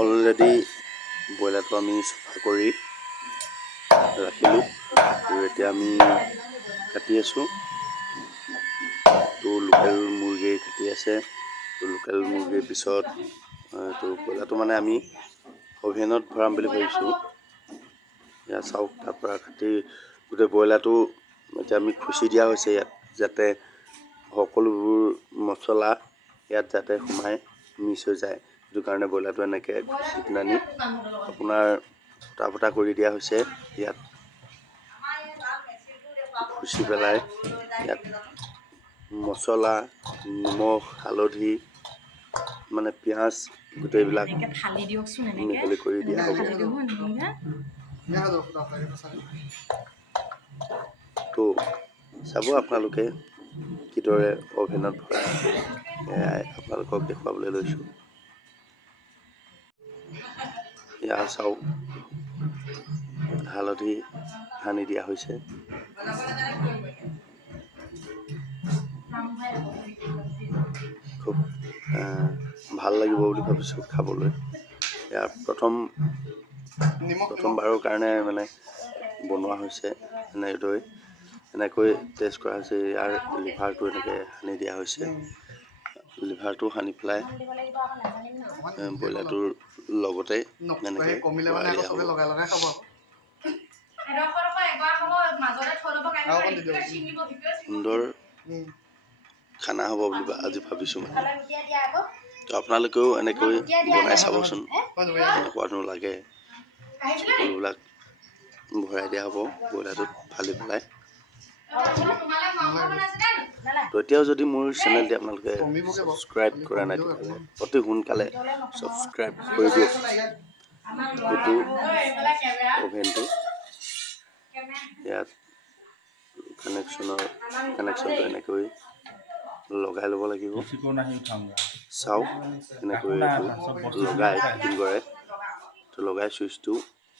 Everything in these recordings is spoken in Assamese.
অলৰেডি ব্ৰইলাৰটো আমি চফা কৰি ৰাখিলোঁ আৰু এতিয়া আমি কাটি আছোঁ। তো লোকেল মুৰ্গী কাটি আছে। তো লোকেল মুৰ্গীৰ পিছত তো ব্ৰইলাৰটো মানে আমি অভেনত ভৰাম বুলি ভাবিছোঁ। ইয়াত চাওক, তাৰ পৰা কাটি গোটেই ব্ৰইলাৰটো এতিয়া আমি খুচি দিয়া হৈছে ইয়াত, যাতে সকলোবোৰ মছলা ইয়াত যাতে সোমাই মিক্স হৈ যায়। সেইটো কাৰণে ব্ৰইলাৰটো এনেকৈ খুচি কিনি আপোনাৰ ফটা ফটা কৰি দিয়া হৈছে। ইয়াত খুচি পেলাই ইয়াত মছলা, নিমখ, হালধি, মানে পিঁয়াজ গোটেইবিলাক মিহলি কৰি দিয়া হ'ব। তো চাব আপোনালোকে কিদৰে অভেনত ভৰাই, এয়াই আপোনালোকক দেখুৱাবলৈ লৈছোঁ। এয়া চাওক, হালধি সানি দিয়া হৈছে। খুব ভাল লাগিব বুলি ভাবিছোঁ খাবলৈ। ইয়াৰ প্ৰথমবাৰৰ কাৰণে মানে বনোৱা হৈছে। এনেকৈ টেষ্ট কৰা হৈছে। ইয়াৰ লিভাৰটো এনেকৈ সানি দিয়া হৈছে। লিভাৰটো সানি পেলাই ব্ৰইলাৰটোৰ লগতে এনেকৈ ভৰাই দিয়া হ'ব। সুন্দৰ খানা হ'ব বুলি আজি ভাবিছোঁ মানে। তো আপোনালোকেও এনেকৈ বনাই চাবচোন, এনেকুৱানো লাগে। সকলোবিলাক ভৰাই দিয়া হ'ব ব্ৰইলাৰটোত ফালি পেলাই। তো এতিয়াও যদি মোৰ চেনেলটি আপোনালোকে ছাবস্ক্ৰাইব কৰা নাই, তেতিয়াহ'লে অতি সোনকালে ছাবস্ক্ৰাইব কৰি দিয়ক। এইটো অভেনটো ইয়াত কানেকশ্যনটো এনেকৈ লগাই ল'ব লাগিব। চাওক, এনেকৈ এইটো লগাই ফিটিং কৰে। তো লগাই চুইচটো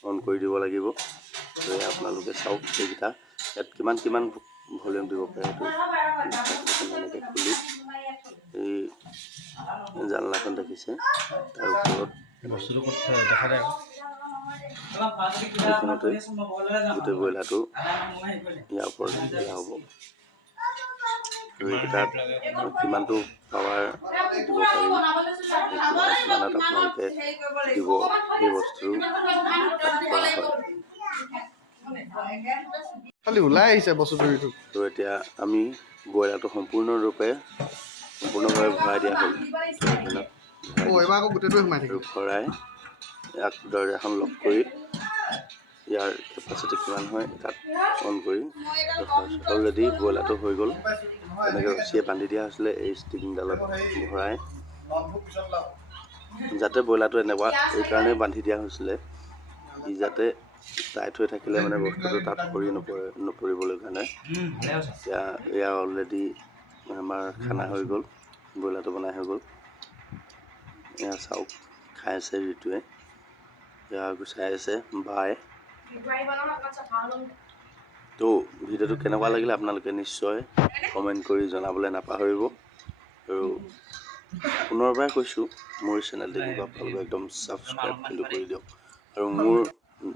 অন কৰি দিব লাগিব। তো আপোনালোকে চাওক, এইকেইটা ইয়াত কিমান ভলিউম দিব পাৰে। এইটো এনেকৈ খুলি এই জানলাখন দেখিছে, তাৰ ওপৰত এইখনতে গোটেই ব্ৰইলাৰটো ইয়াৰ ওপৰত দিয়া হ'ব। আৰু এইকেইটাত কিমানটো পাৱাৰ দিব পাৰি, কিমানত আপোনালোকে দিব, সেই বস্তুটো কৰা হয়। খালি ওলাই আহিছে বস্তুটো। তো এতিয়া আমি ব্ৰইলাৰটো সম্পূৰ্ণভাৱে ভৰাই দিয়া হ'ল। আৰু ভৰাই ইয়াক দৰ্জাখন লক কৰি ইয়াৰ কেপাচিটি কিমান হয় তাত অন কৰি অলৰেডি ব্ৰইলাৰটো হৈ গ'ল। এনেকৈ ৰছীয়ে বান্ধি দিয়া হৈছিলে এই ষ্টিকিংডালত ভৰাই, যাতে ব্ৰইলাৰটো এনেকুৱা এইকাৰণেই বান্ধি দিয়া হৈছিলে, ই যাতে টাইট হৈ থাকিলে মানে বস্তুটো তাত পৰি নপৰিবলৈ কাৰণে। এতিয়া এয়া অলৰেডি আমাৰ খানা হৈ গ'ল, ব্ৰইলাৰটো বনাই হৈ গ'ল। এয়া চাওক, খাই আছে ঋতুৱে, এয়া গুচাই আছে বাই। তো ভিডিঅ'টো কেনেকুৱা লাগিলে আপোনালোকে নিশ্চয় কমেণ্ট কৰি জনাবলৈ নাপাহৰিব। আৰু পুনৰবাৰ কৈছোঁ, মোৰ চেনেলটো আপোনালোকে একদম ছাবস্ক্ৰাইব কিন্তু কৰি দিয়ক। আৰু মোৰ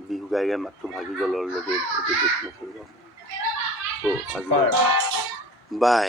বিহু গাই মাতটো ভাগি গ'ল অলৰেডি, সেইটো দুখ নকৰিব। তো আজিলৈ বাই।